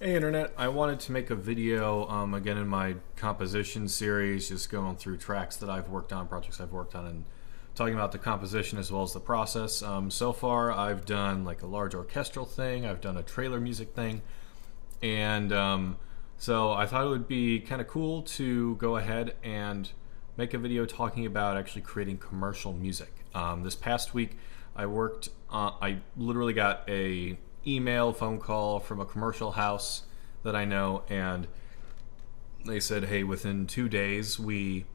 Hey Internet, I wanted to make a video again in my composition series, just going through tracks that I've worked on, projects I've worked on, and talking about the composition as well as the process. So far I've done like a large orchestral thing, I've done a trailer music thing, and so I thought it would be kind of cool to go ahead and make a video talking about actually creating commercial music. This past week I literally got a phone call from a commercial house that I know, and they said, hey, within 2 days we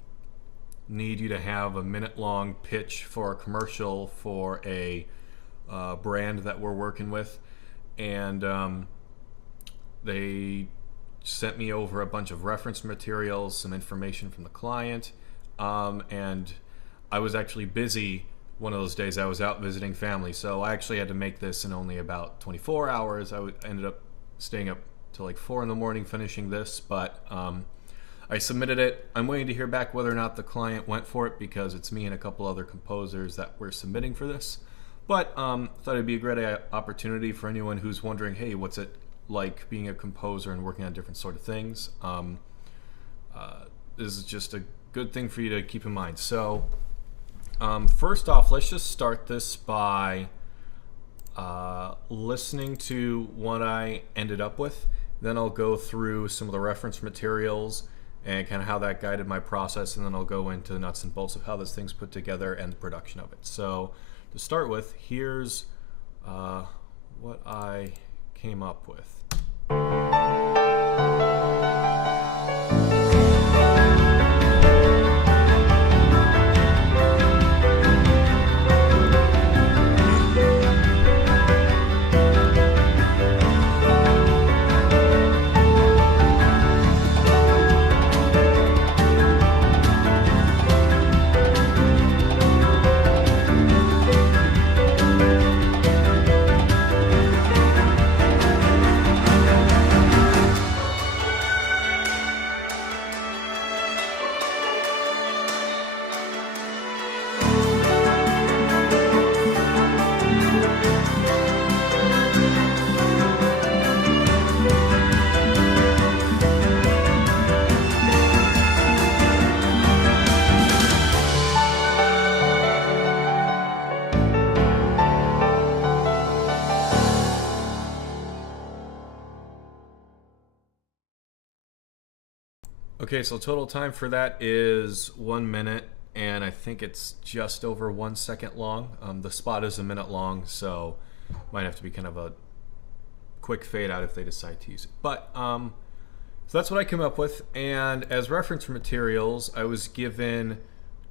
need you to have a minute-long pitch for a commercial for a brand that we're working with. And they sent me over a bunch of reference materials, some information from the client, and I was actually busy one of those days. I was out visiting family, so I actually had to make this in only about 24 hours. Ended up staying up till like 4 in the morning finishing this, but I submitted it. I'm waiting to hear back whether or not the client went for it, because it's me and a couple other composers that we're submitting for this. But I thought it'd be a great opportunity for anyone who's wondering, hey, what's it like being a composer and working on different sort of things. This is just a good thing for you to keep in mind. So first off, let's just start this by listening to what I ended up with. Then I'll go through some of the reference materials and kind of how that guided my process, and then I'll go into the nuts and bolts of how this thing's put together and the production of it. So to start with, here's what I came up with. Okay, so total time for that is 1 minute, and I think it's just over 1 second long. The spot is a minute long, so might have to be kind of a quick fade out if they decide to use it. But so that's what I came up with, and as reference materials, I was given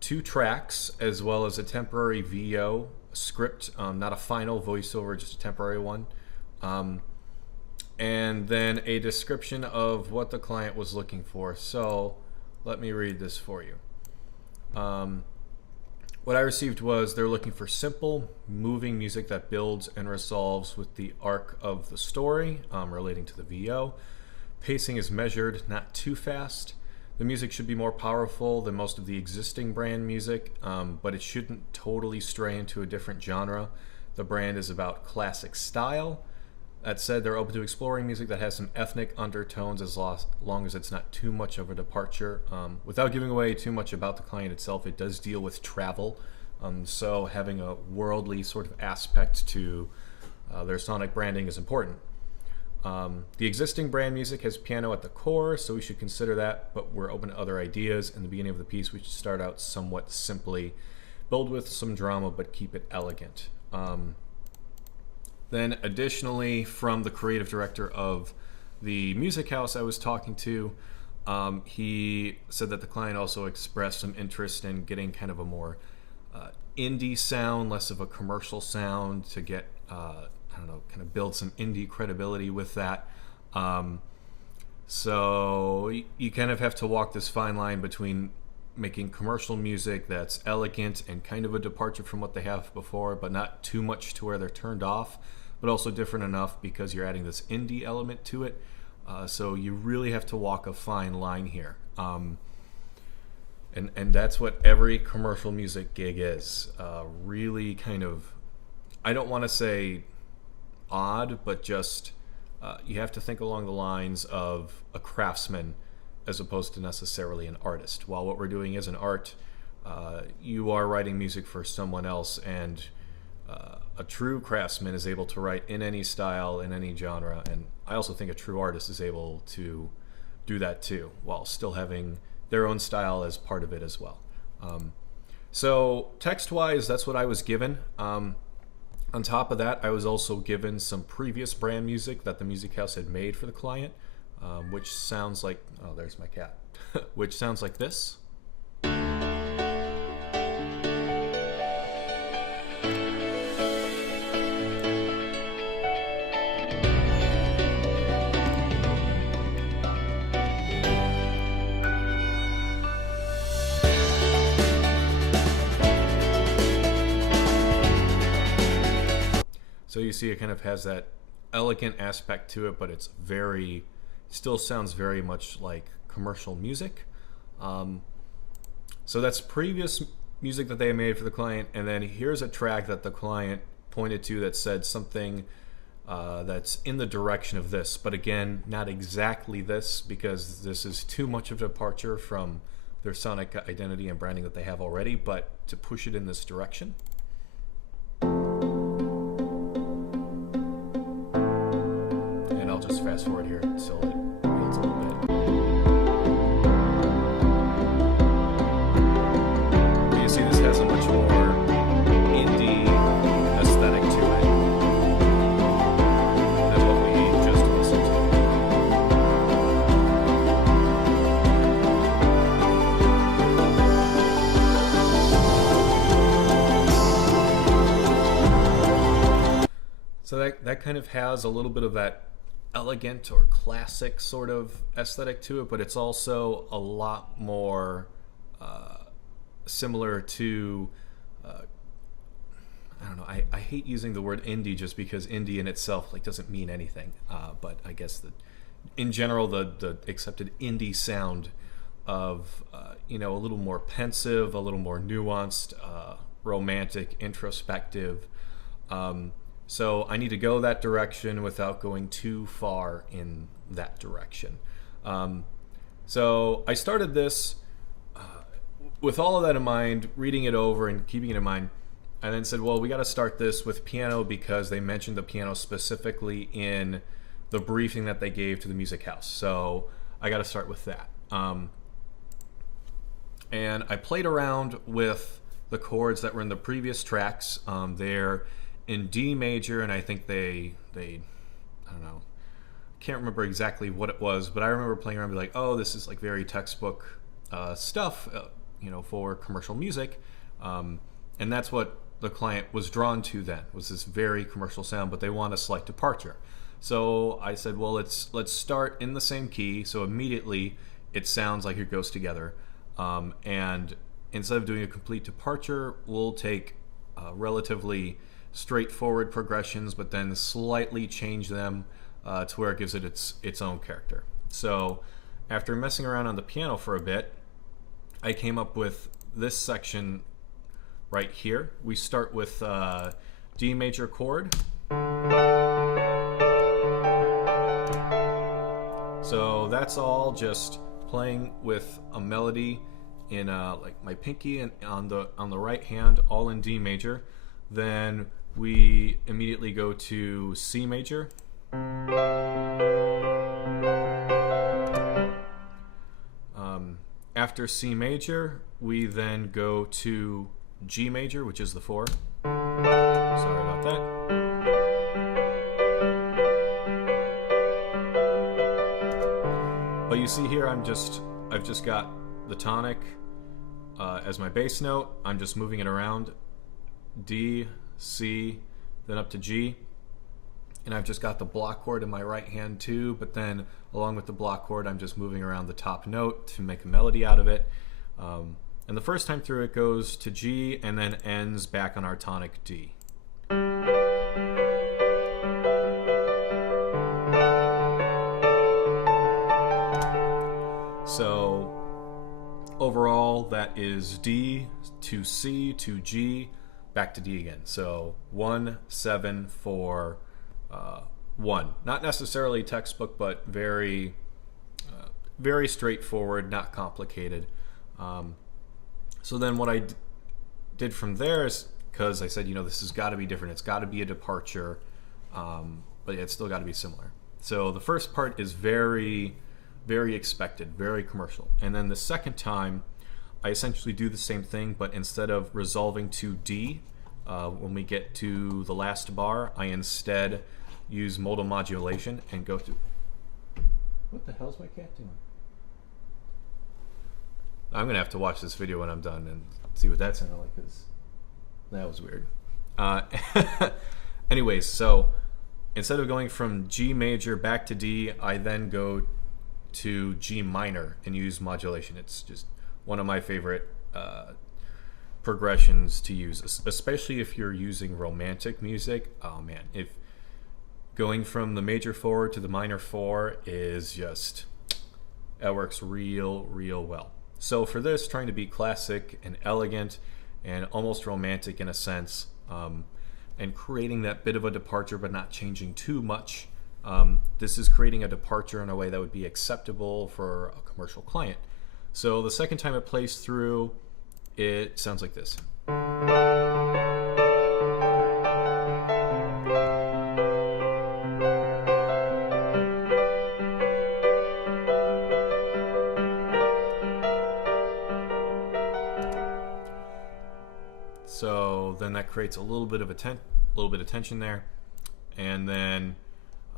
2 tracks as well as a temporary VO script, not a final voiceover, just a temporary one. And then a description of what the client was looking for. So let me read this for you. What I received was they're looking for simple, moving music that builds and resolves with the arc of the story, relating to the VO. Pacing is measured, not too fast. The music should be more powerful than most of the existing brand music, but it shouldn't totally stray into a different genre. The brand is about classic style. That said, they're open to exploring music that has some ethnic undertones as long as it's not too much of a departure. Without giving away too much about the client itself, it does deal with travel. So having a worldly sort of aspect to their sonic branding is important. The existing brand music has piano at the core, so we should consider that, but we're open to other ideas. In the beginning of the piece, we should start out somewhat simply, build with some drama, but keep it elegant. Then additionally, from the creative director of the music house I was talking to, he said that the client also expressed some interest in getting kind of a more indie sound, less of a commercial sound, to get, I don't know, kind of build some indie credibility with that. So you kind of have to walk this fine line between making commercial music that's elegant and kind of a departure from what they have before, but not too much to where they're turned off, but also different enough because you're adding this indie element to it. So you really have to walk a fine line here. And that's what every commercial music gig is. Really kind of, I don't want to say odd, but just you have to think along the lines of a craftsman as opposed to necessarily an artist. While what we're doing is an art, you are writing music for someone else, and a true craftsman is able to write in any style, in any genre, and I also think a true artist is able to do that too, while still having their own style as part of it as well. So text-wise, that's what I was given. On top of that, I was also given some previous brand music that the music house had made for the client, which sounds like, oh, there's my cat, which sounds like this. So you see it kind of has that elegant aspect to it, but it's still sounds very much like commercial music. So that's previous music that they made for the client, and then here's a track that the client pointed to that said something that's in the direction of this, but again, not exactly this, because this is too much of a departure from their sonic identity and branding that they have already, but to push it in this direction. Just fast forward here until it builds a little bit. But you see this has a much more indie aesthetic to it than what we just listened to. So that kind of has a little bit of that elegant or classic sort of aesthetic to it, but it's also a lot more similar to I don't know, I hate using the word indie just because indie in itself like doesn't mean anything, but I guess that in general the accepted indie sound of a little more pensive, a little more nuanced, romantic, introspective. So I need to go that direction without going too far in that direction. So I started this with all of that in mind, reading it over and keeping it in mind, and then said, well, we got to start this with piano because they mentioned the piano specifically in the briefing that they gave to the music house. So I got to start with that. And I played around with the chords that were in the previous tracks. They're in D major, and I think they I don't know, can't remember exactly what it was, but I remember playing around and be like, oh, this is like very textbook stuff, for commercial music, and that's what the client was drawn to then, was this very commercial sound, but they want a slight departure. So I said, well, let's start in the same key, so immediately it sounds like it goes together, and instead of doing a complete departure, we'll take relatively straightforward progressions, but then slightly change them to where it gives it its own character. So after messing around on the piano for a bit, I came up with this section right here. We start with D major chord. So that's all just playing with a melody in like my pinky and on the right hand, all in D major. Then we immediately go to C major. After C major, we then go to G major, which is the 4. Sorry about that. But you see here, I've just got the tonic as my bass note. I'm just moving it around. D, C, then up to G, and I've just got the block chord in my right hand too, but then along with the block chord I'm just moving around the top note to make a melody out of it, and the first time through it goes to G and then ends back on our tonic D. So overall that is D to C to G back to D again. So 1, 7 for one. Not necessarily textbook, but very, very straightforward, not complicated. So then what I did from there is, because I said, this has got to be different. It's got to be a departure, but it's still got to be similar. So the first part is very, very expected, very commercial. And then the second time, I essentially do the same thing, but instead of resolving to D, when we get to the last bar, I instead use modal modulation and go to... What the hell's my cat doing? I'm going to have to watch this video when I'm done and see what that sounded like, because that was weird. Anyways, so instead of going from G major back to D, I then go to G minor and use modulation. It's just one of my favorite progressions to use, especially if you're using romantic music. Oh man, if going from the major 4 to the minor 4 is just, that works real well. So for this, trying to be classic and elegant and almost romantic in a sense, and creating that bit of a departure but not changing too much, this is creating a departure in a way that would be acceptable for a commercial client. So the second time it plays through, it sounds like this. So then that creates a little bit of tension there, and then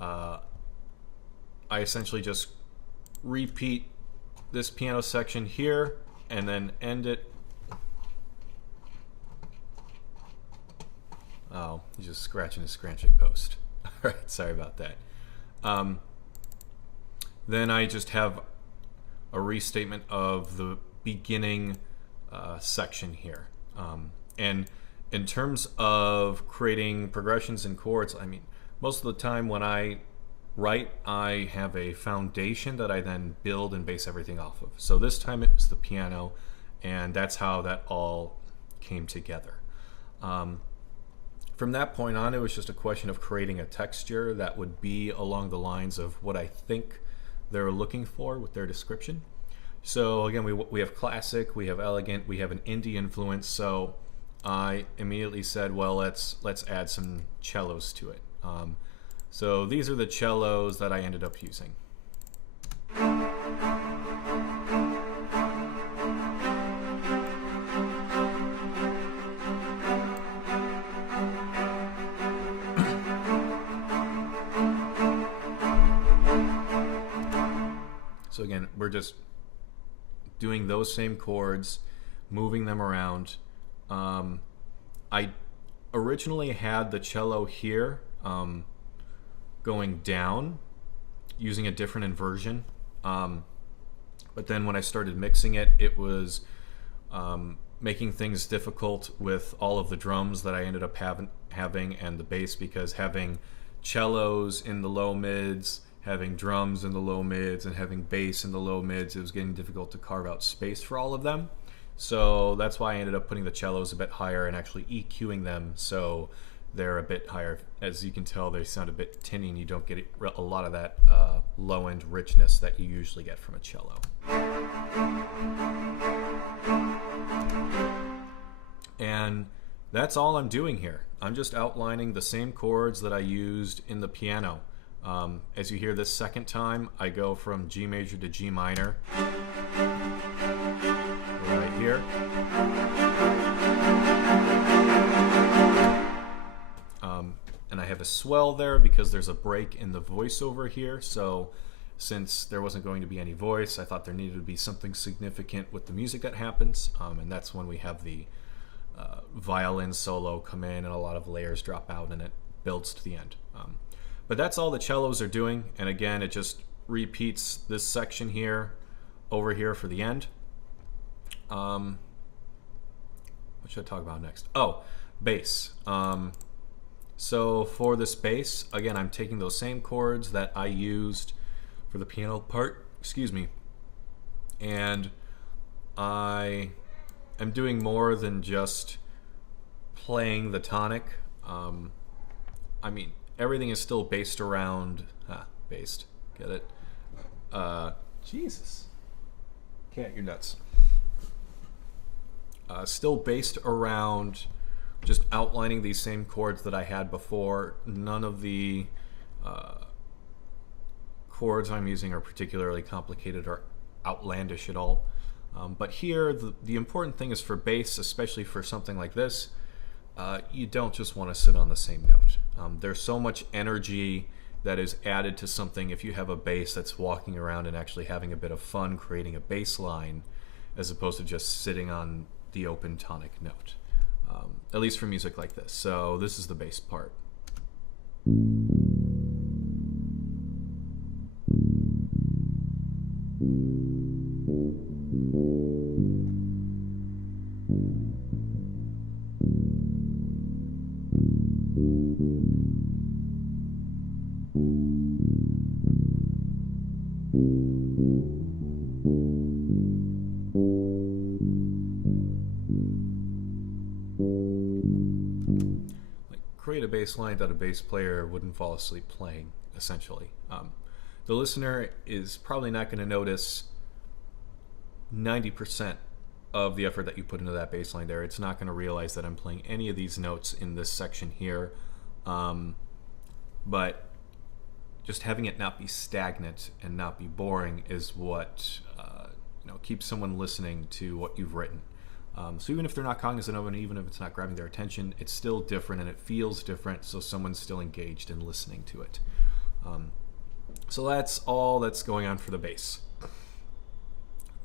I essentially just repeat this piano section here and then end it. Oh, he's just scratching his scratching post. All right, sorry about that. Then I just have a restatement of the beginning section here. And in terms of creating progressions and chords, I mean, most of the time when I write, I have a foundation that I then build and base everything off of. So this time it was the piano, and that's how that all came together. From that point on, it was just a question of creating a texture that would be along the lines of what I think they're looking for with their description. So again, we have classic, we have elegant, we have an indie influence. So I immediately said, well, let's add some cellos to it. So these are the cellos that I ended up using. So again, we're just doing those same chords, moving them around. I originally had the cello here going down using a different inversion, but then when I started mixing it, it was making things difficult with all of the drums that I ended up having and the bass, because having cellos in the low mids, having drums in the low mids, and having bass in the low mids, it was getting difficult to carve out space for all of them. So that's why I ended up putting the cellos a bit higher and actually EQing them so they're a bit higher. As you can tell, they sound a bit tinny, and you don't get a lot of that low-end richness that you usually get from a cello. And that's all I'm doing here. I'm just outlining the same chords that I used in the piano. As you hear this second time, I go from G major to G minor. Right here. And I have a swell there because there's a break in the voiceover here. So since there wasn't going to be any voice, I thought there needed to be something significant with the music that happens. And that's when we have the violin solo come in and a lot of layers drop out and it builds to the end. But that's all the cellos are doing. And again, it just repeats this section here over here for the end. What should I talk about next? Oh, bass. So for this bass, again, I'm taking those same chords that I used for the piano part, and I am doing more than just playing the tonic. I mean, everything is still based around based. Get it? Jesus, Cat, you're nuts. Still based around just outlining these same chords that I had before. None of the chords I'm using are particularly complicated or outlandish at all. But here, the important thing is for bass, especially for something like this, you don't just want to sit on the same note. There's so much energy that is added to something if you have a bass that's walking around and actually having a bit of fun creating a bass line, as opposed to just sitting on the open tonic note. At least for music like this. So this is the bass part. Create a bass line that a bass player wouldn't fall asleep playing, essentially. The listener is probably not going to notice 90% of the effort that you put into that bass line there. It's not going to realize that I'm playing any of these notes in this section here. But just having it not be stagnant and not be boring is what keeps someone listening to what you've written. So even if they're not cognizant of it, and even if it's not grabbing their attention, it's still different and it feels different, so someone's still engaged in listening to it. So that's all that's going on for the bass.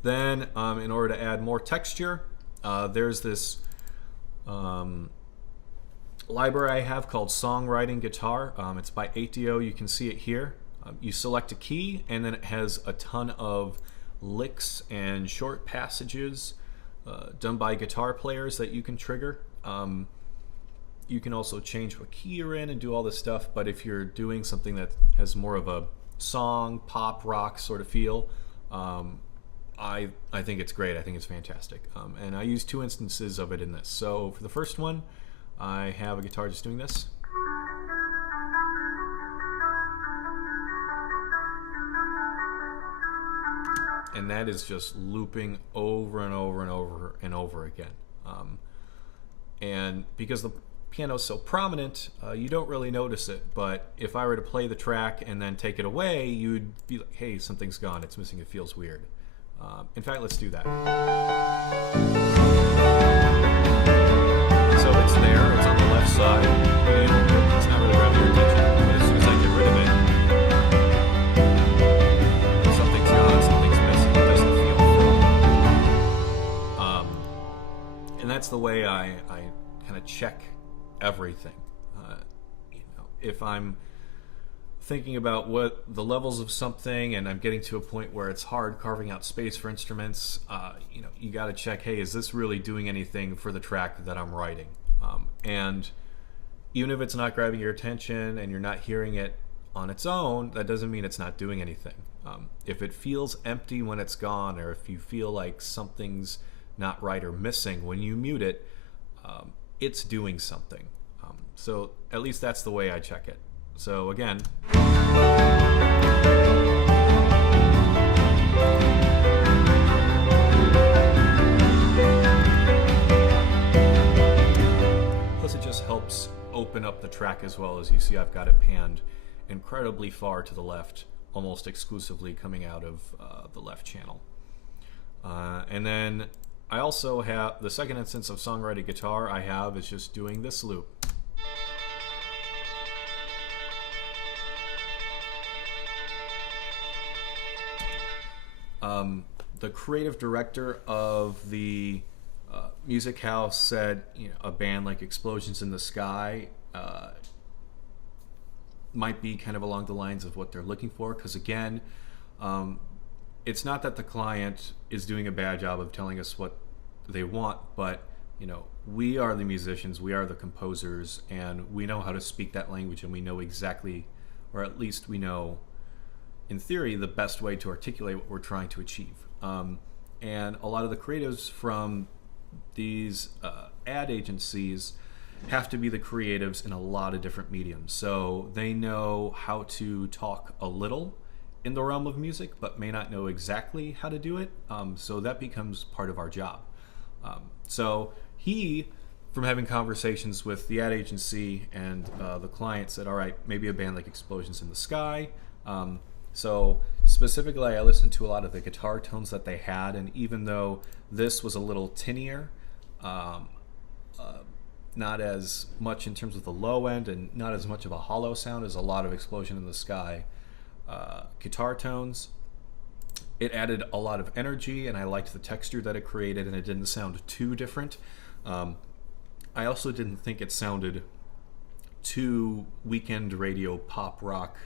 Then in order to add more texture, there's this library I have called Songwriting Guitar. It's by 8dio. You can see it here. You select a key, and then it has a ton of licks and short passages done by guitar players that you can trigger. You can also change what key you're in and do all this stuff, but if you're doing something that has more of a song, pop, rock sort of feel, I think it's great. I think it's fantastic. And I use 2 instances of it in this. So for the first one, I have a guitar just doing this. And that is just looping over and over and over and over again. And because the piano is so prominent, you don't really notice it. But if I were to play the track and then take it away, you'd be like, hey, something's gone. It's missing. It feels weird. In fact, let's do that. So it's there. It's on the left side. It's not really grabbing your attention. But as soon as I get rid of it, something's gone. Something's missing. It doesn't feel full. And that's the way I kind of check everything. If I'm thinking about what the levels of something and I'm getting to a point where it's hard carving out space for instruments, you got to check, hey, is this really doing anything for the track that I'm writing? And even if it's not grabbing your attention and you're not hearing it on its own, that doesn't mean it's not doing anything. If it feels empty when it's gone, or if you feel like something's not right or missing when you mute it, it's doing something. So at least that's the way I check it. So again, plus it just helps open up the track as well. As you see, I've got it panned incredibly far to the left, almost exclusively coming out of the left channel. And then I also have the second instance of Songwriting Guitar I have is just doing this loop. The creative director of the music house said, a band like Explosions in the Sky might be kind of along the lines of what they're looking for, because again, it's not that the client is doing a bad job of telling us what they want, but we are the musicians, we are the composers, and we know how to speak that language, and we know exactly, or at least we know in theory, the best way to articulate what we're trying to achieve. And a lot of the creatives from these ad agencies have to be the creatives in a lot of different mediums. So they know how to talk a little in the realm of music, but may not know exactly how to do it. So that becomes part of our job. So he, from having conversations with the ad agency and the client, said, all right, maybe a band like Explosions in the Sky. So specifically, I listened to a lot of the guitar tones that they had, and even though this was a little tinnier, not as much in terms of the low end and not as much of a hollow sound as a lot of Explosion in the Sky guitar tones, it added a lot of energy, and I liked the texture that it created, and it didn't sound too different. I also didn't think it sounded too weekend radio pop rock,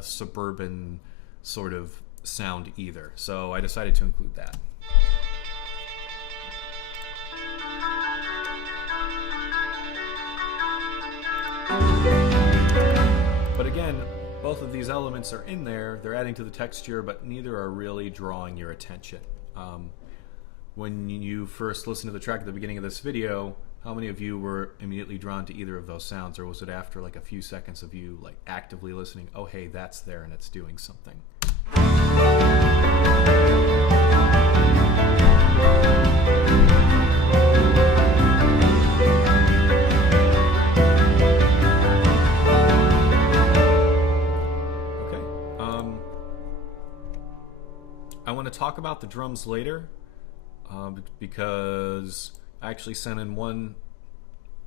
suburban sort of sound either. So I decided to include that. But again, both of these elements are in there. They're adding to the texture, but neither are really drawing your attention. When you first listened to the track at the beginning of this video, how many of you were immediately drawn to either of those sounds, or was it after like a few seconds of you like actively listening, oh hey, that's there and it's doing something? I want to talk about the drums later because I actually sent in one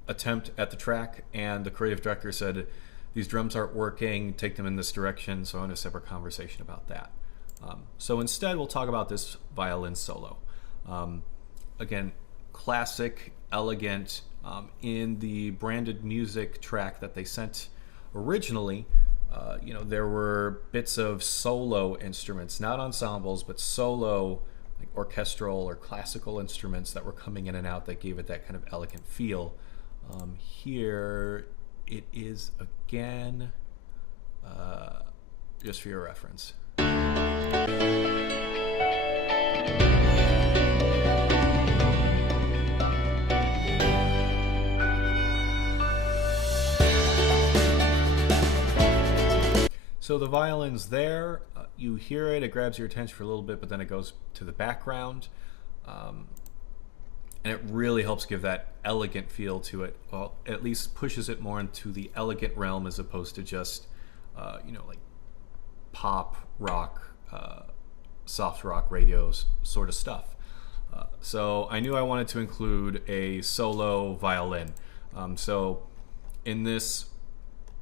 attempt at the track and the creative director said, these drums aren't working, take them in this direction, so I want a separate conversation about that. So instead we'll talk about this violin solo. Again, classic, elegant. In the branded music track that they sent originally, there were bits of solo instruments, not ensembles, but solo, like orchestral or classical instruments that were coming in and out that gave it that kind of elegant feel. Here it is again, just for your reference. So the violin's there, you hear it, it grabs your attention for a little bit, but then it goes to the background. And it really helps give that elegant feel to it. Well, at least pushes it more into the elegant realm as opposed to just, like pop, rock, soft rock radios sort of stuff. So I knew I wanted to include a solo violin. So in this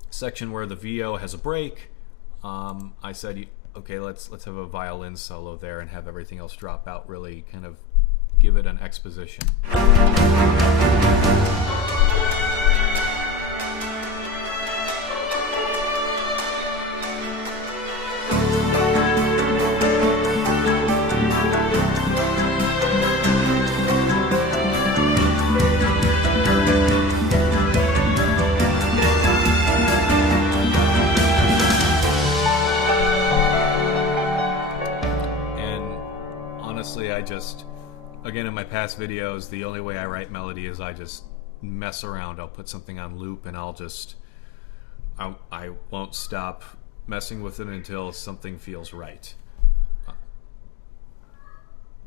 section where the VO has a break, I said, okay, let's have a violin solo there and have everything else drop out, really kind of give it an exposition. Again, in my past videos, the only way I write melody is I just mess around. I'll put something on loop and I won't stop messing with it until something feels right.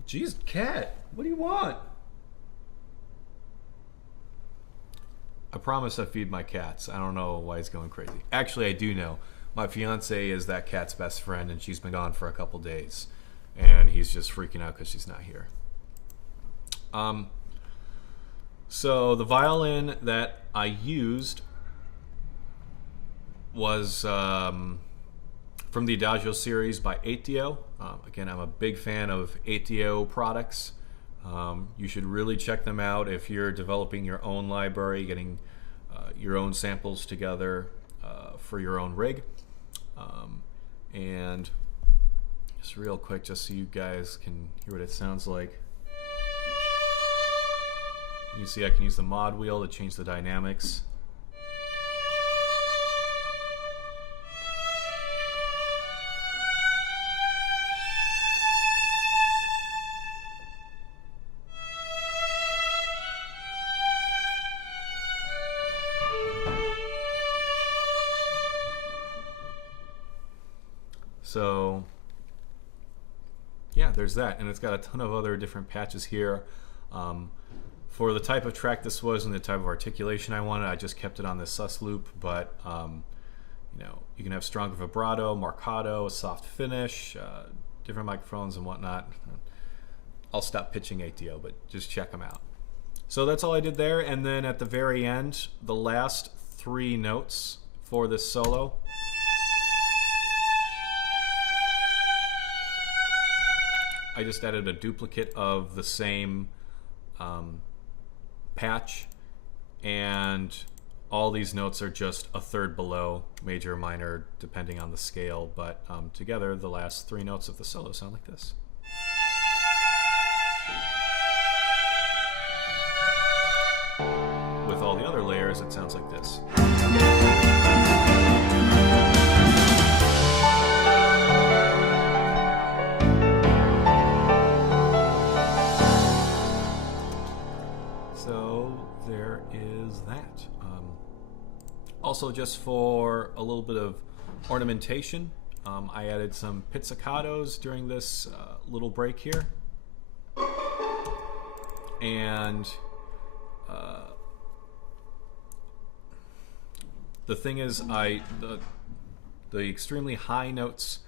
Jeez, cat, what do you want? I promise I feed my cats. I don't know why he's going crazy. Actually, I do know. My fiance is that cat's best friend, and she's been gone for a couple days. And he's just freaking out because she's not here. So the violin that I used was from the Adagio series by Aitio. Again, I'm a big fan of Aitio products. You should really check them out if you're developing your own library, getting your own samples together for your own rig. And just real quick, just so you guys can hear what it sounds like. You see I can use the mod wheel to change the dynamics. So yeah, there's that, and it's got a ton of other different patches here. For the type of track this was and the type of articulation I wanted, I just kept it on this sus loop, but you know, you can have stronger vibrato, marcato, a soft finish, different microphones and whatnot. I'll stop pitching 8DO, but just check them out. So that's all I did there, and then at the very end, the last 3 notes for this solo. I just added a duplicate of the same patch, and all these notes are just a third below, major or minor, depending on the scale, but together the last 3 notes of the solo sound like this. With all the other layers, it sounds like this. So there is that. Also, just for a little bit of ornamentation, I added some pizzicatos during this little break here. And the thing is, the extremely high notes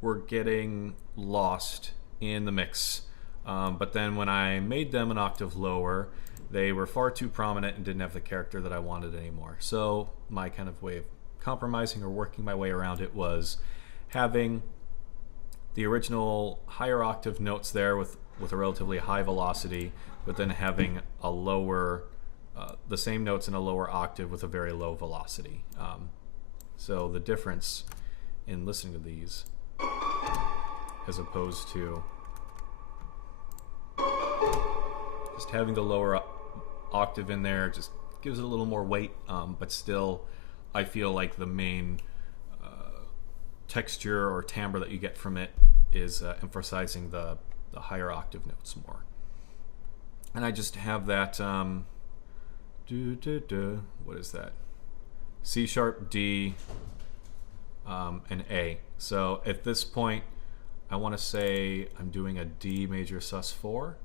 were getting lost in the mix. But then when I made them an octave lower, they were far too prominent and didn't have the character that I wanted anymore. So my kind of way of compromising or working my way around it was having the original higher octave notes there with a relatively high velocity, but then having a lower, the same notes in a lower octave with a very low velocity. So the difference in listening to these, as opposed to just having the lower octave in there, just gives it a little more weight, but still I feel like the main texture or timbre that you get from it is emphasizing the higher octave notes more. And I just have that what is that? C sharp, D, and A. So at this point I want to say I'm doing a D major sus4.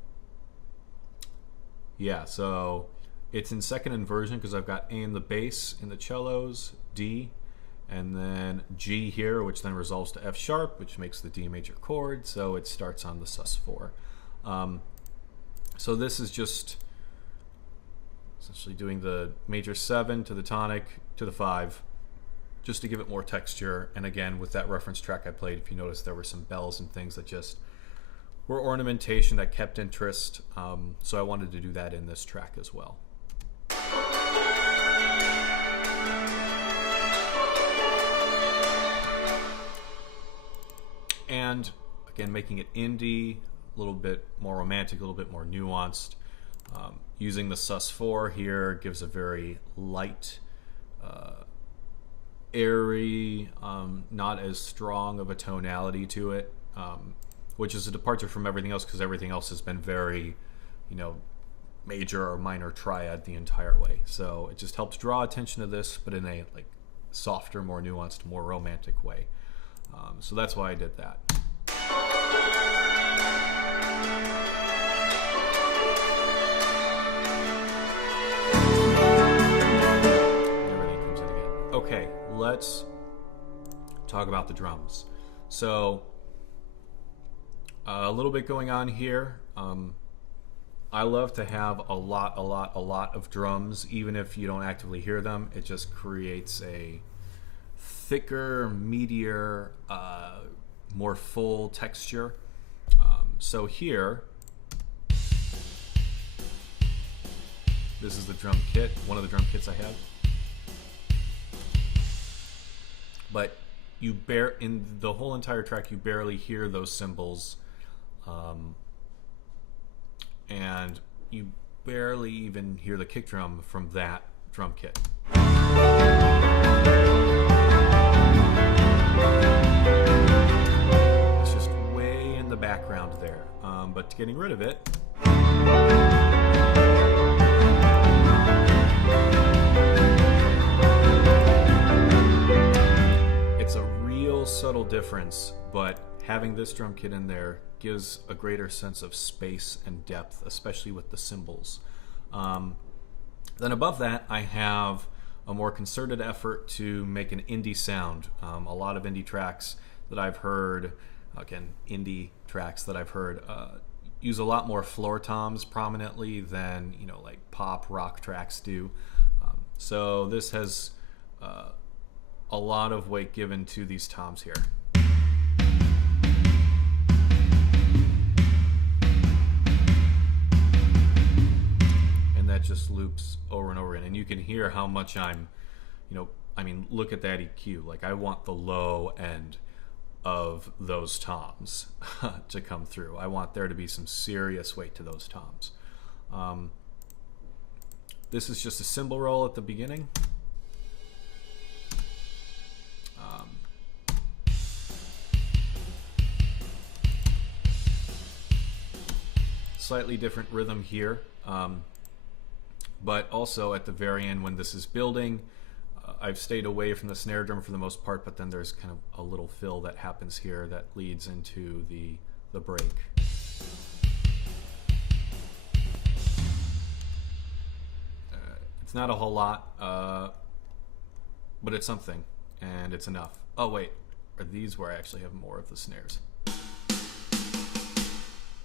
Yeah, so it's in second inversion because I've got A in the bass in the cellos, D, and then G here, which then resolves to F sharp, which makes the D major chord, so it starts on the sus4. So this is just essentially doing the major 7 to the tonic to the 5, just to give it more texture. And again, with that reference track I played, if you notice, there were some bells and things that just were ornamentation that kept interest, so I wanted to do that in this track as well. And again, making it indie, a little bit more romantic, a little bit more nuanced. Using the sus4 here gives a very light, airy, not as strong of a tonality to it, which is a departure from everything else, because everything else has been very, you know, major or minor triad the entire way. So it just helps draw attention to this, but in a like softer, more nuanced, more romantic way. So that's why I did that. And everything comes in again. Okay, let's talk about the drums. So a little bit going on here. I love to have a lot of drums, even if you don't actively hear them. It just creates a thicker, meatier, more full texture. So here, this is the drum kit, one of the drum kits I have. But you in the whole entire track, you barely hear those cymbals. And you barely even hear the kick drum from that drum kit. It's just way in the background there. But getting rid of it, it's a real subtle subtle difference, but having this drum kit in there gives a greater sense of space and depth, especially with the cymbals. Then above that, I have a more concerted effort to make an indie sound. A lot of indie tracks that I've heard, again, use a lot more floor toms prominently than, you know, like pop rock tracks do. So this has a lot of weight given to these toms here. And that just loops over and over again. And you can hear how much I'm, you know, I mean, look at that EQ. Like, I want the low end of those toms to come through. I want there to be some serious weight to those toms. This is just a cymbal roll at the beginning. Slightly different rhythm here, but also at the very end when this is building, I've stayed away from the snare drum for the most part, but then there's kind of a little fill that happens here that leads into the break. It's not a whole lot, but it's something, and it's enough. Oh wait, are these where I actually have more of the snares?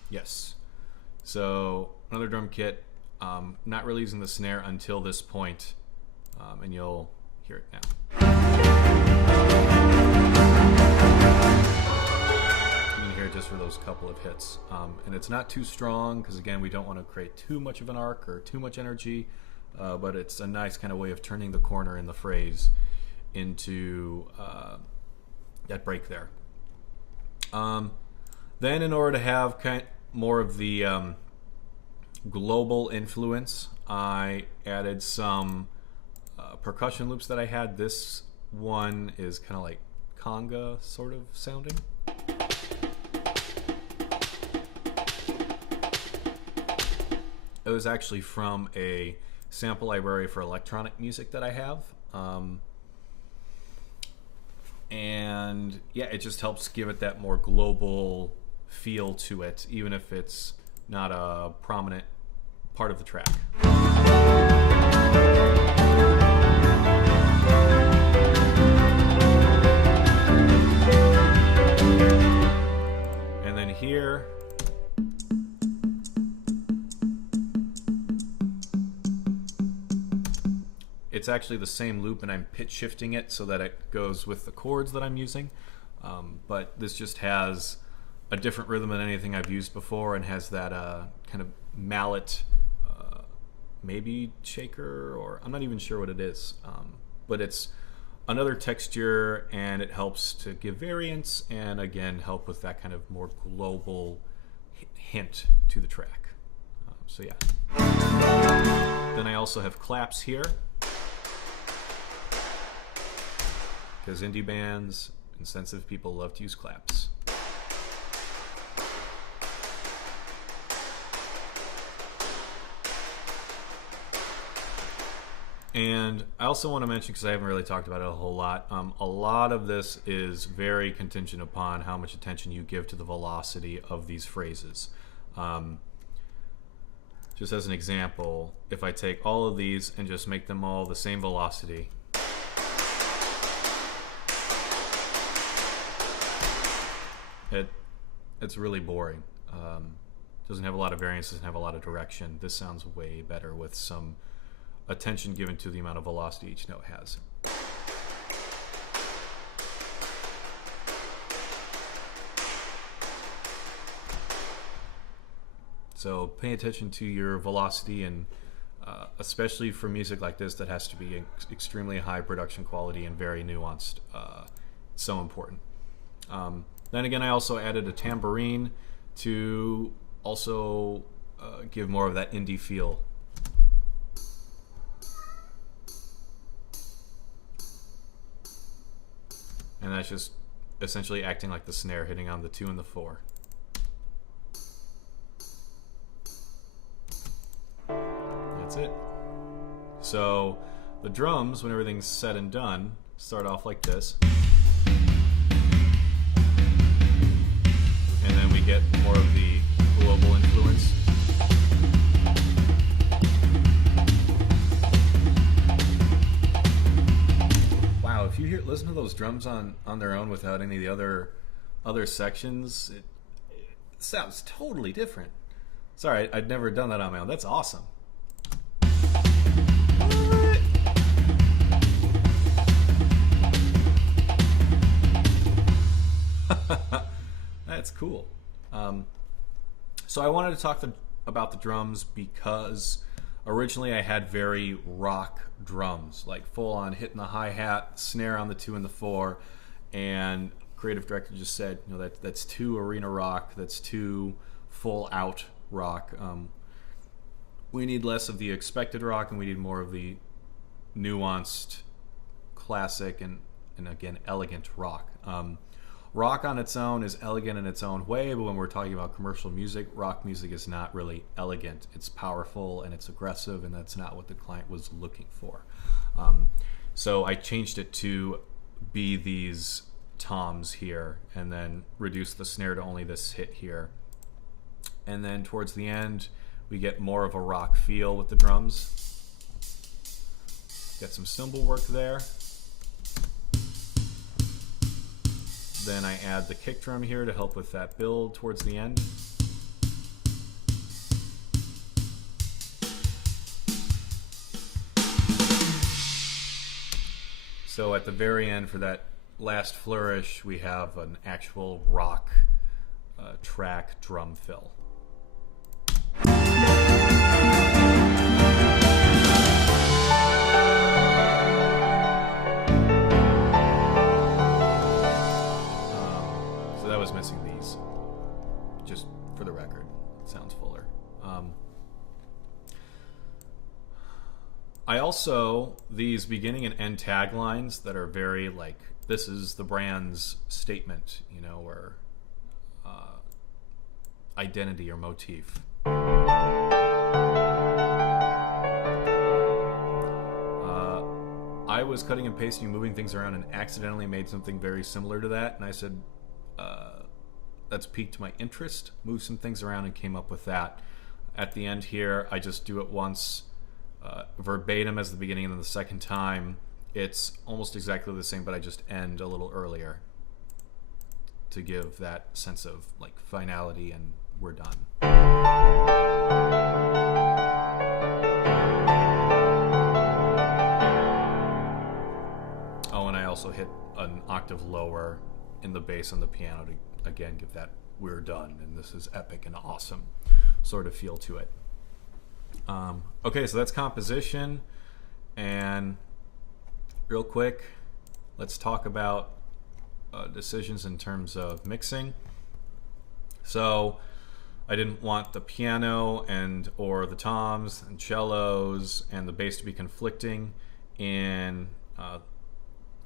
Yes. So another drum kit, not really using the snare until this point, and you'll hear it now. You can hear it just for those couple of hits. And it's not too strong because, again, we don't want to create too much of an arc or too much energy, but it's a nice kind of way of turning the corner in the phrase into that break there. Then in order to have more of the global influence, I added some percussion loops that I had. This one is kind of like conga sort of sounding. It was actually from a sample library for electronic music that I have. And yeah, it just helps give it that more global feel to it, even if it's not a prominent part of the track. And then here, it's actually the same loop, and I'm pitch shifting it so that it goes with the chords that I'm using. But this just has a different rhythm than anything I've used before, and has that kind of mallet, maybe shaker, or I'm not even sure what it is. But it's another texture, and it helps to give variance, and again help with that kind of more global hint to the track. So yeah. Then I also have claps here, because indie bands and sensitive people love to use claps. And I also want to mention, because I haven't really talked about it a whole lot, a lot of this is very contingent upon how much attention you give to the velocity of these phrases. Just as an example, if I take all of these and just make them all the same velocity, it's really boring. Doesn't have a lot of variance, doesn't have a lot of direction. This sounds way better with some attention given to the amount of velocity each note has. So pay attention to your velocity, and especially for music like this that has to be extremely high production quality and very nuanced, it's so important. Then again, I also added a tambourine to also give more of that indie feel. And that's just essentially acting like the snare, hitting on the 2 and the 4. That's it. So the drums, when everything's said and done, start off like this. drums on their own without any of the other sections, it sounds totally different. Sorry, I'd never done that on my own. That's awesome. That's cool. So I wanted to talk about the drums because originally I had very rock drums, like full on hitting the hi-hat, snare on the 2 and the 4, and creative director just said, that's too arena rock, that's too full out rock. We need less of the expected rock, and we need more of the nuanced, classic, and again, elegant rock. Rock on its own is elegant in its own way, but when we're talking about commercial music, rock music is not really elegant. It's powerful and it's aggressive, and that's not what the client was looking for. So I changed it to be these toms here, and then reduce the snare to only this hit here. And then towards the end, we get more of a rock feel with the drums. Get some cymbal work there. Then I add the kick drum here to help with that build towards the end. So at the very end, for that last flourish, we have an actual rock track drum fill. Missing these, just for the record. It sounds fuller. I also, these beginning and end taglines that are very like, this is the brand's statement, or identity or motif. I was cutting and pasting and moving things around and accidentally made something very similar to that, and I said, that's piqued my interest, moved some things around and came up with that. At the end here, I just do it once verbatim as the beginning, and then the second time it's almost exactly the same, but I just end a little earlier to give that sense of like finality and we're done. Oh, and I also hit an octave lower in the bass on the piano to again give that we're done and this is epic and awesome sort of feel to it. Okay, so that's composition, and real quick, let's talk about decisions in terms of mixing. So I didn't want the piano and or the toms and cellos and the bass to be conflicting in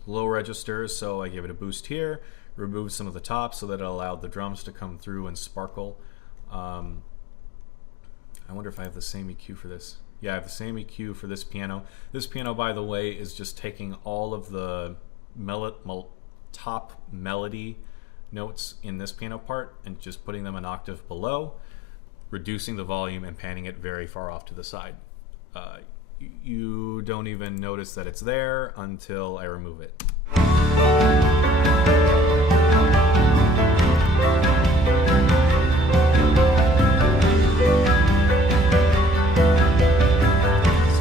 low registers, so I gave it a boost here, removed some of the tops so that it allowed the drums to come through and sparkle. I wonder if I have the same EQ for this. Yeah, I have the same EQ for this piano. This piano, by the way, is just taking all of the top melody notes in this piano part and just putting them an octave below, reducing the volume and panning it very far off to the side. You don't even notice that it's there until I remove it. See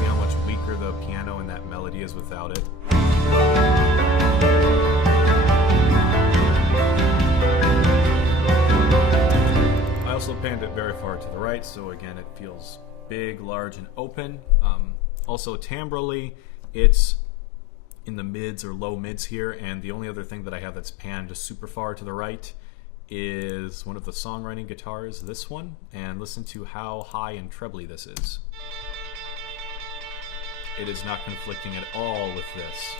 how much weaker the piano and that melody is without it? I also panned it very far to the right, so again it feels big, large, and open. Also timbrally, it's in the mids or low mids here, and the only other thing that I have that's panned super far to the right is one of the songwriting guitars, this one, and listen to how high and trebly this is. It is not conflicting at all with this.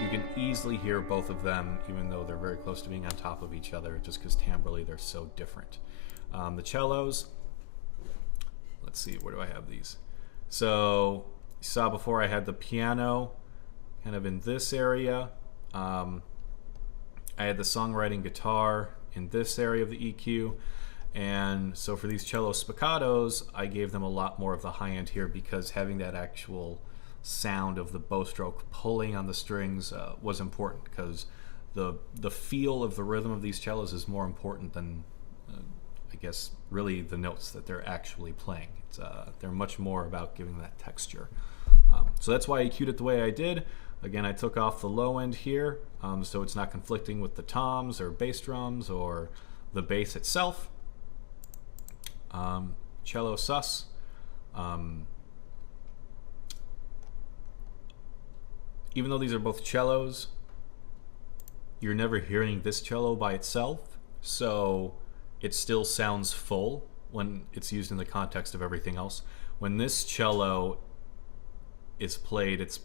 You can easily hear both of them, even though they're very close to being on top of each other, just because timbrally they're so different. The cellos, let's see, where do I have these? So you saw before I had the piano kind of in this area. I had the songwriting guitar in this area of the EQ, And so for these cello spiccatos, I gave them a lot more of the high end here, because having that actual sound of the bow stroke pulling on the strings was important, because the feel of the rhythm of these cellos is more important than I guess really the notes that they're actually playing. They're much more about giving that texture. So that's why I EQ'd it the way I did. Again, I took off the low end here, so it's not conflicting with the toms or bass drums or the bass itself. Cello sus. Even though these are both cellos, you're never hearing this cello by itself, so it still sounds full when it's used in the context of everything else. When this cello is played, it's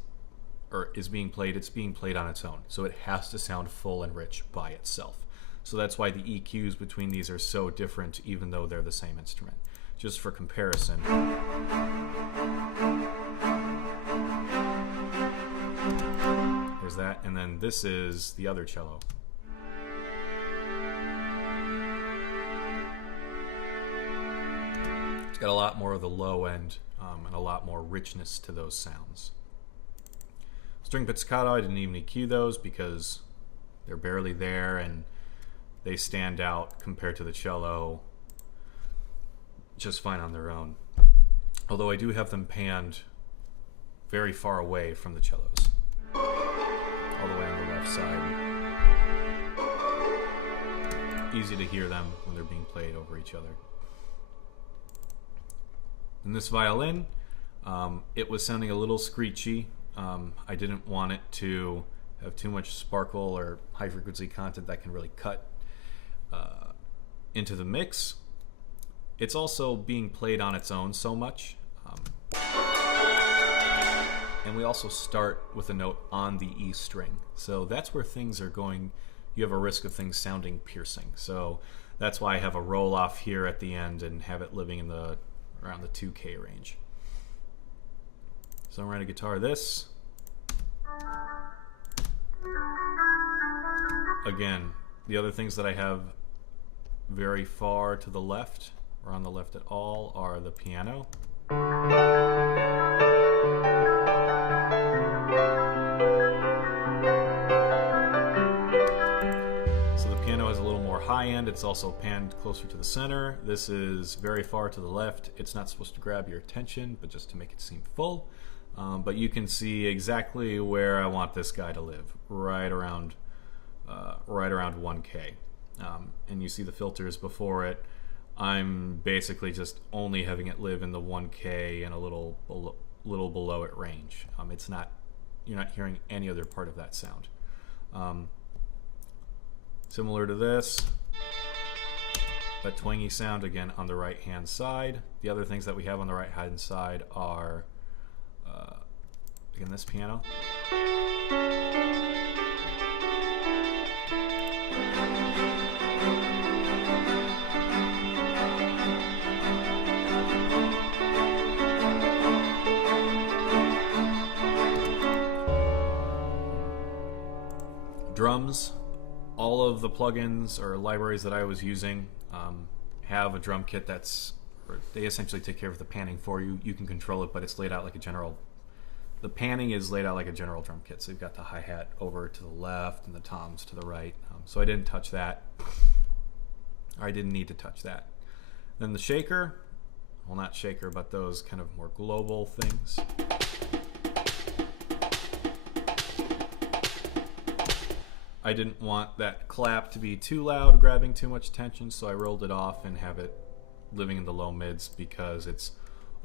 being played on its own, so it has to sound full and rich by itself. So that's why the EQs between these are so different, even though they're the same instrument. Just for comparison, there's that, and then this is the other cello. It's got a lot more of the low end and a lot more richness to those sounds. String pizzicato, I didn't even EQ those because they're barely there and they stand out compared to the cello just fine on their own. Although I do have them panned very far away from the cellos, all the way on the left side. Easy to hear them when they're being played over each other. And this violin, it was sounding a little screechy. I didn't want it to have too much sparkle or high frequency content that can really cut into the mix. It's also being played on its own so much. And we also start with a note on the E string. So that's where things are going. You have a risk of things sounding piercing. So that's why I have a roll off here at the end and have it living in around the 2K range. So I'm going to guitar this. Again, the other things that I have very far to the left, or on the left at all, are the piano. So the piano is a little more high end. It's also panned closer to the center. This is very far to the left. It's not supposed to grab your attention, but just to make it seem full. But you can see exactly where I want this guy to live, right around 1K. And you see the filters before it. I'm basically just only having it live in the 1K and a little below it range. It's not, you're not hearing any other part of that sound. Similar to this, that twangy sound again on the right hand side. The other things that we have on the right hand side are again this piano. Drums, all of the plugins or libraries that I was using have a drum kit they essentially take care of the panning for you. You can control it, but it's laid out like the panning is laid out like a general drum kit. So you've got the hi-hat over to the left and the toms to the right. So I didn't touch that. I didn't need to touch that. Then the shaker, well, not shaker, but those kind of more global things. I didn't want that clap to be too loud, grabbing too much attention, so I rolled it off and have it living in the low mids because it's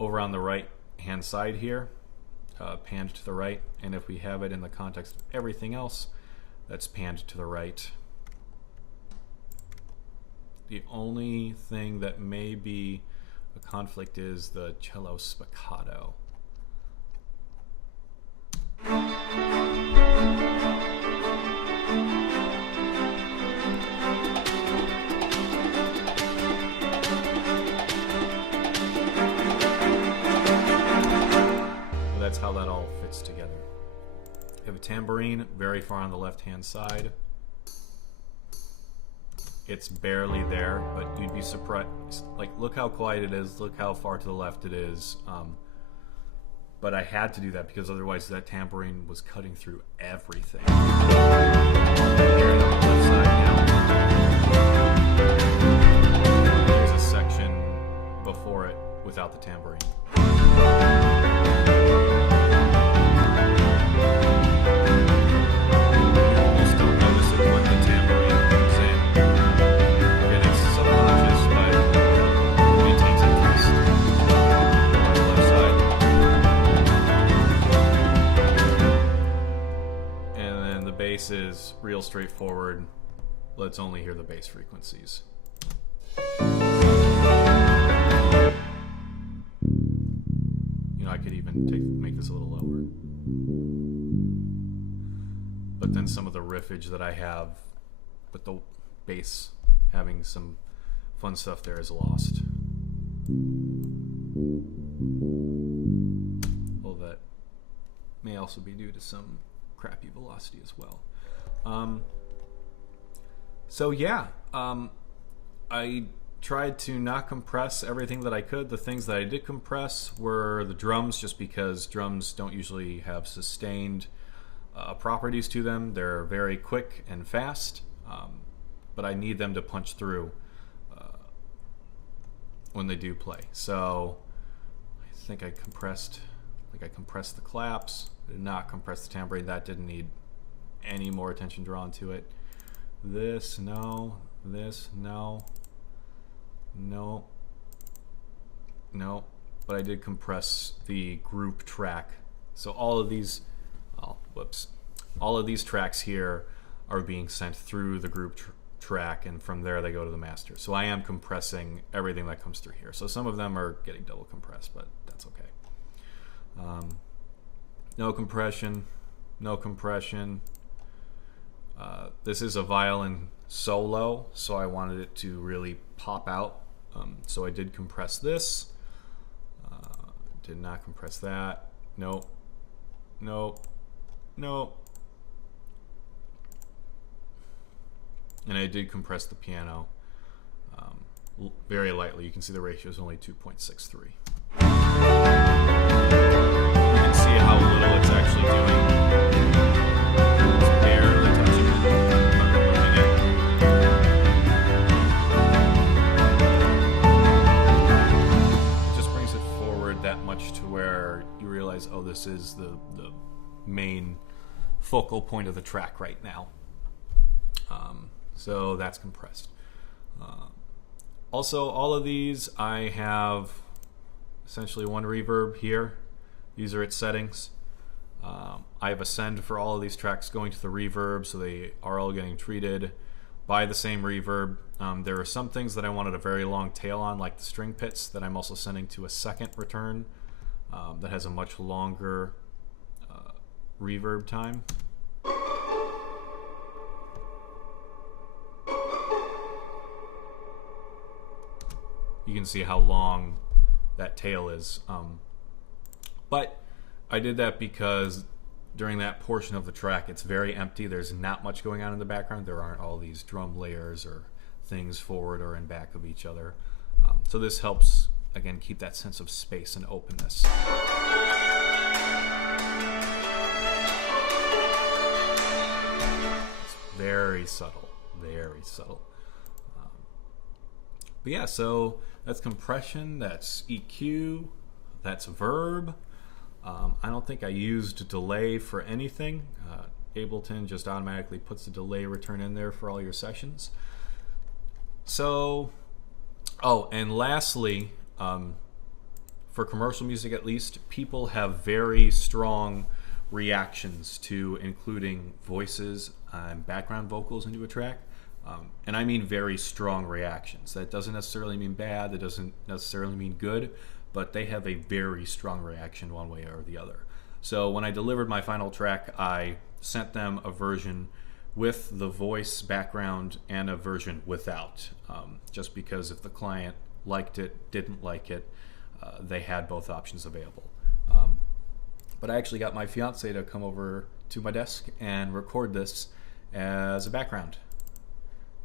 over on the right hand side here, panned to the right, and if we have it in the context of everything else, that's panned to the right. The only thing that may be a conflict is the cello spiccato. That's how that all fits together. You have a tambourine very far on the left hand side, it's barely there, but you'd be surprised. Like, look how quiet it is. Look how far to the left it is. But I had to do that because otherwise that tambourine was cutting through everything. Here on the left side now. Here's a section before it without the tambourine. Is real straightforward. Let's only hear the bass frequencies. You know, I could even make this a little lower. But then some of the riffage that I have with the bass having some fun stuff there is lost. Well, that may also be due to some crappy velocity as well. So yeah, I tried to not compress everything that I could. The things that I did compress were the drums, just because drums don't usually have sustained properties to them. They're very quick and fast, but I need them to punch through when they do play. So I think I compressed the claps. I did not compress the tambourine. That didn't need any more attention drawn to it. This, no. This, no. No. No. But I did compress the group track. So all of these, all of these tracks here are being sent through the group track, and from there they go to the master. So I am compressing everything that comes through here. So some of them are getting double compressed, but that's okay. No compression, no compression. This is a violin solo, so I wanted it to really pop out. So I did compress this. Did not compress that. Nope. Nope. Nope. And I did compress the piano very lightly. You can see the ratio is only 2.63. You can see how little it's actually doing. It's barely touching it, but removing it. It just brings it forward that much to where you realize, oh, this is the main focal point of the track right now. So that's compressed. Also, all of these, I have essentially one reverb here. These are its settings. I have a send for all of these tracks going to the reverb, so they are all getting treated by the same reverb. There are some things that I wanted a very long tail on, like the string pits, that I'm also sending to a second return that has a much longer reverb time. You can see how long that tail is. But I did that because during that portion of the track, it's very empty. There's not much going on in the background. There aren't all these drum layers or things forward or in back of each other. So this helps, again, keep that sense of space and openness. It's very subtle, very subtle. But yeah, so that's compression, that's EQ, that's verb. I don't think I used delay for anything. Ableton just automatically puts the delay return in there for all your sessions. So, oh, and lastly, for commercial music at least, people have very strong reactions to including voices and background vocals into a track. And I mean very strong reactions. That doesn't necessarily mean bad, that doesn't necessarily mean good, but they have a very strong reaction one way or the other. So when I delivered my final track, I sent them a version with the voice background and a version without, just because if the client liked it, didn't like it, they had both options available. But I actually got my fiance to come over to my desk and record this as a background.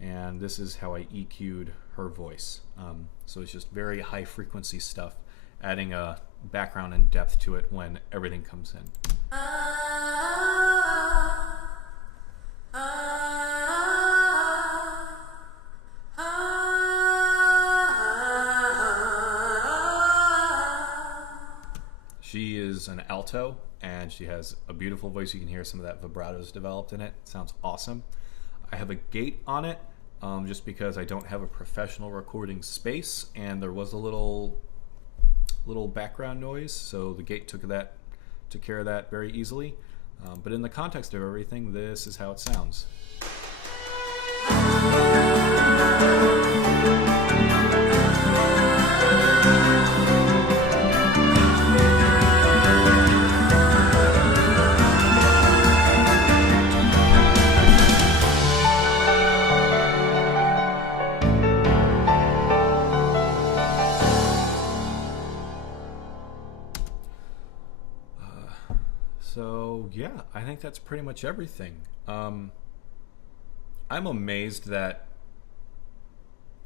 and this is how I EQ'd her voice. So it's just very high frequency stuff, adding a background and depth to it when everything comes in. She is an alto, and she has a beautiful voice. You can hear some of that vibrato's developed in it. Sounds awesome. I have a gate on it, just because I don't have a professional recording space, and there was a little background noise, so the gate took care of that very easily. But in the context of everything, this is how it sounds. So yeah, I think that's pretty much everything. I'm amazed that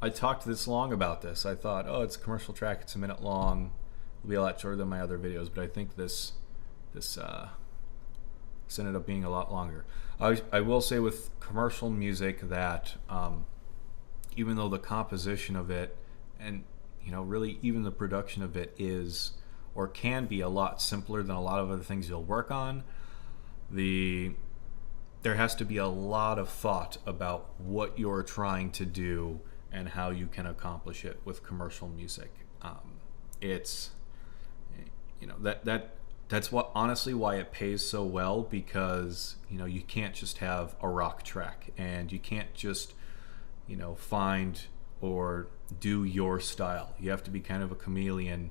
I talked this long about this. I thought, oh, it's a commercial track, it's a minute long, it'll be a lot shorter than my other videos, but I think this ended up being a lot longer. I will say with commercial music that even though the composition of it and really even the production of it is or can be a lot simpler than a lot of other things you'll work on, there has to be a lot of thought about what you're trying to do and how you can accomplish it with commercial music. It's that's what honestly why it pays so well, because you can't just have a rock track and you can't just find or do your style. You have to be kind of a chameleon,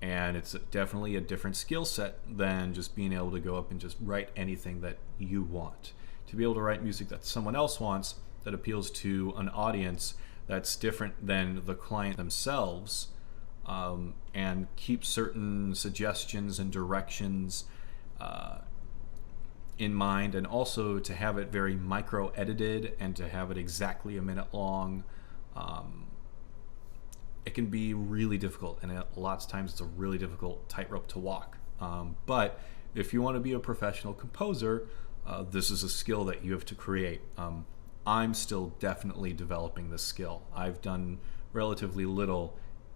and it's definitely a different skill set than just being able to go up and just write anything that you want. To be able to write music that someone else wants, that appeals to an audience that's different than the client themselves, and keep certain suggestions and directions in mind, and also to have it very micro edited and to have it exactly a minute long. It can be really difficult, and a lot of times it's a really difficult tightrope to walk. But if you want to be a professional composer, this is a skill that you have to create. I'm still definitely developing this skill. I've done relatively little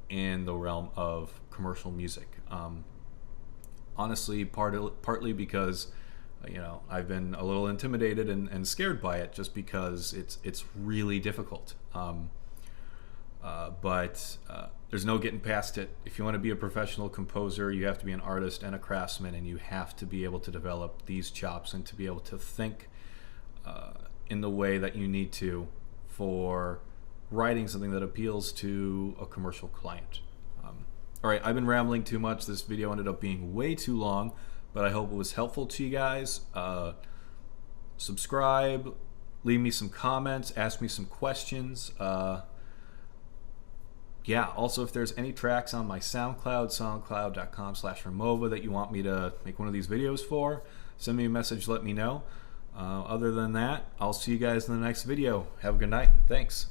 in the realm of commercial music. Honestly, partly because I've been a little intimidated and scared by it, just because it's really difficult. But there's no getting past it. If you want to be a professional composer, you have to be an artist and a craftsman, and you have to be able to develop these chops and to be able to think in the way that you need to for writing something that appeals to a commercial client. All right, I've been rambling too much. This video ended up being way too long, but I hope it was helpful to you guys. Subscribe, leave me some comments, ask me some questions. Yeah, also if there's any tracks on my SoundCloud, soundcloud.com/Remova, that you want me to make one of these videos for, send me a message, let me know. Other than that, I'll see you guys in the next video. Have a good night. Thanks.